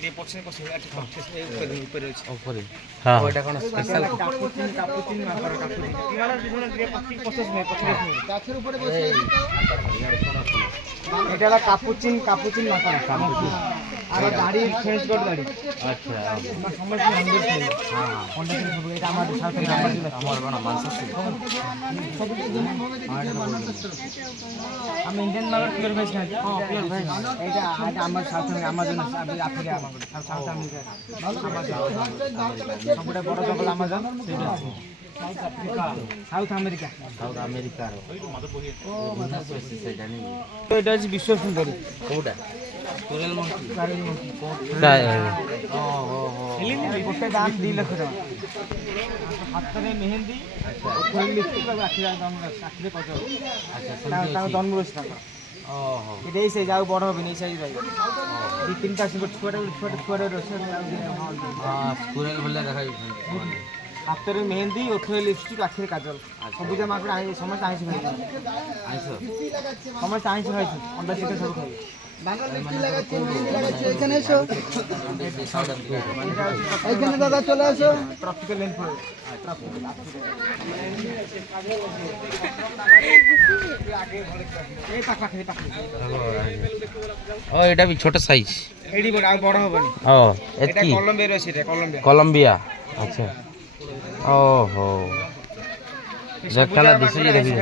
ଟିକେ ପଛରେ କଷିବେ ଏଠି ଉପରେ ଅଛି ଉପରେ ହଁ ଏଇଟା କ'ଣ ସ୍ପେଶାଲ କାପୁଚିନି ମାଙ୍କର କାପୁଚିନି এটা হলো কাপুচিন মাখন আর গাড়ি চেঞ্জ করে গাড়ি আচ্ছা আমার সমস্যা ননভেজ নেই হ্যাঁ কন্ডিশন সব এটা আমাদের সাথে আমার বানা মাংস আমি ইন্ডিয়ান মার্কেট পিওর ভেজ খাই হ্যাঁ পিওর ভেজ এটা আমার সাথে আমাজন আফ্রিকা আমাদের সাউথ আমেরিকা সবটা বড় জঙ্গল আমাজন সাউথ আমেরিকা তো এটা হচ্ছে বিশ্ব সুন্দরী কোটা কোরাল মঙ্কি গোটে দাম 2 লক্ষ টাকা হাতরে মেহেন্দি লিপস্টিক আখিরে কত আচ্ছা জন্ম রয়েছে টাকা এটা এই সাইজ আর বড় হবে না এই সাইজ রইবে 2-3টা ছোট রয়েছে স্কুরেল বলে দেখাই হাতরে মেহেন্দি ওঠে লিপস্টিক আখিরে কাজল সবুজা মাকড় সমস্ত আইসি খাই সমস্ত আইসি খাইছি অন্ডা চিকেন সব খাই এখানে এসো এখানে দাদা চলে আসো ট্রপিক্যাল লেন্থ পড়ে এই পাখা ও এটা भी छोटा साइज এডি বড় আর বড় হবে না ও এটা কলম্বিয়ার আছে এটা কলম্বিয়া আচ্ছা ওহো দেখালা দিছি দেখি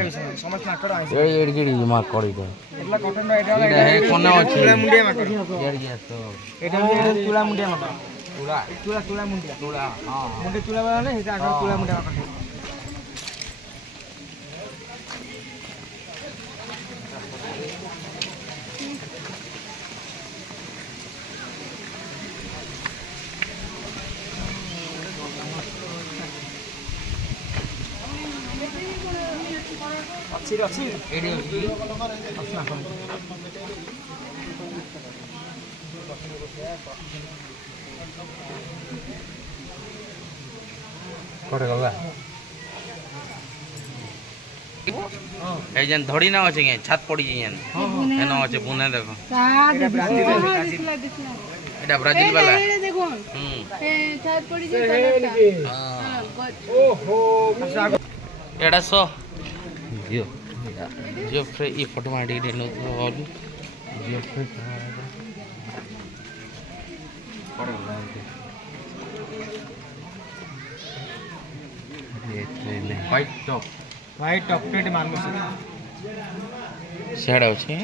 সমস্ত মাকড় আইছে এই এড়গিড়ি মা করি তো এগুলা কটন এটা হে কোন আছে চুলা মুন্ডিয়া মাকড় এড়গিয়া তো এটা চুলা মুন্ডিয়া মাকড় চুলা মুন্ডিয়া হ্যাঁ মুন্ডে চুলা বানালে এটা আগে চুলা মুন্ডিয়া মাকড় ଅଛି ଏଡି ଅଛି ଆସନା কোড়ে গলা এই যেন ধড়ি না আছে ছাত পড়ি যেন এনো আছে বুনে দেখো এটা ব্রাজিল वाला দেখুন ছাদ পড়ি যে কালারটা ওহো এটা সো জিও জিও ফ্রে ই ফটো মারি দে নো অল জিও ফ্রে পড়ে গলা ये ट्रेन व्हाइट टॉप प्लेट मारमु ସିଆଡ଼େ ଅଛି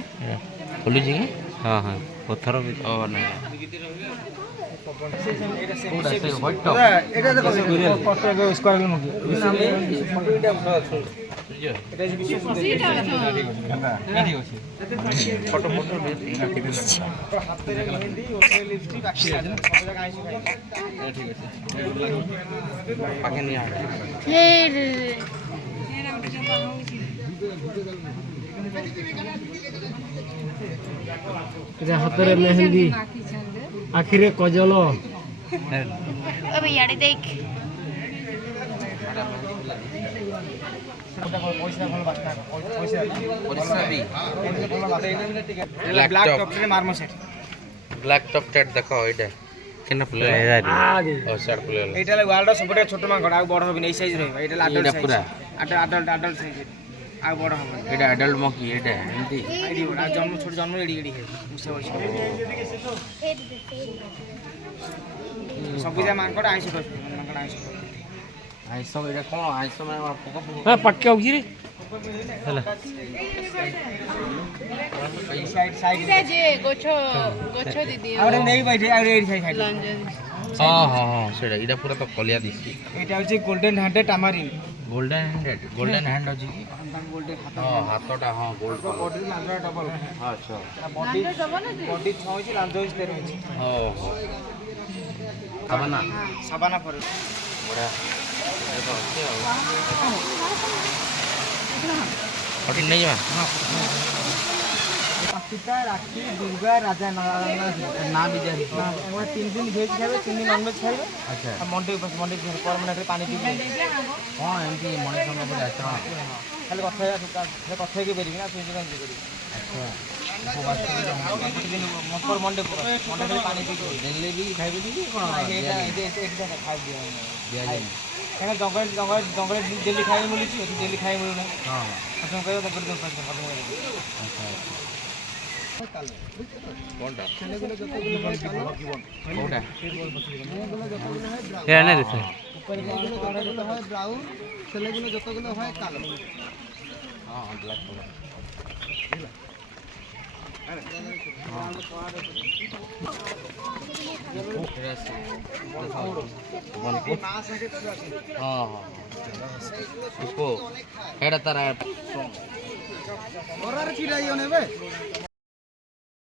ଖୋଲୁଛି କି ହଁ ହଁ ପଥର ବି ଓ ନାଇଁ এটা দেখো স্কোয়ার মুখি এটা যে বিশ্ব সুন্দরী ফটো ফটো হাতের মেহেন্দি ওঠে লিপস্টিক আখি আছে সব জায়গা আইছি ভাই ঠিক আছে পাকে নিয়ে আসে এটা হাতের মেহেন্দি আখিরে কজল ও ভাইয়াড়ে দেখ পয়সা ভালো বাস্তা পয়সা পরিশ্রমী ব্ল্যাক টপরে মারমু সেট ব্ল্যাক টপ টেট দেখো এটা কেনা ফুলে ও স্যার ফুলে এইটা ওয়ার্ল্ডর সবটা ছোট মাকড় আর বড় হবে না এই সাইজ রহিবা এটা আডাল্ট সাইজ পুরা আডাল্ট সাইজ আর বড় হবে এটা অ্যাডাল্ট মকি এটা এমতি আইডি আর ছোট জন্ম এডি এডি মুছে বসে সবুজা মাকড় আইছে মাকড় আইছে আইসো এটা কোন আইসো মানে পোকা পোকা হ্যাঁ পটকা উগি রে হেলা সাইড এটা যে গছ দিদি আরে নেই বাইরে আর এই সাইড লঞ্জন হ্যাঁ হ্যাঁ হ্যাঁ সেটা এটা পুরো তো কলিয়া দিছি এটা হচ্ছে গোল্ডেন হ্যান্ডেড টামারিন গোল্ডেন হ্যান্ড আছে কি গোল্ডেন হ্যাঁ হাতটা হ্যাঁ গোল্ড বডি লাঞ্জা ডবল আচ্ছা বডি ডবল আছে বডি 6 হইছে লাঞ্জা হইছে 13 হইছে ও সাবানা সাবানা পরে বড়া এটা হচ্ছে ফটো নেই যা পাকিস্তান রাখি দুর্গা রাজা না বিজয় না আমরা 3 দিন ভেজ খাবে 3 দিন ননভেজ খাবে আচ্ছা আর মন্ডে পরমানেন্টে পানি পিবে হ্যাঁ এমতি মনে সামনে পড়ে আছে খালি কথা কথা কি বেরিবি না তুই যেন করি আচ্ছা ମକର ମଣ୍ଡେ ଖାଲି ପାଣି ପିଇକି ଦେଲେ ବି ଖାଇବେନି କି କ'ଣ ଖାଇ ଦିଆଯାଏନି? କାହିଁକିନା ଜଙ୍ଗଲରେ ଡେଲି ଖାଇବା ମିଳୁଛି ଏଠି ଡେଲି ଖାଇବା ମିଳୁନାହିଁ ହଁ ହଜମ କରିବା ତାପରେ ହଜମ କରିବା ଆଚ୍ଛା କୋଉଟା এটা না দিছে ব্রাউন ছেলেগুলো যতগুলো হয় কালো হ্যাঁ ব্ল্যাক কালার এটা তারা ଚିରାଇ ନେବେ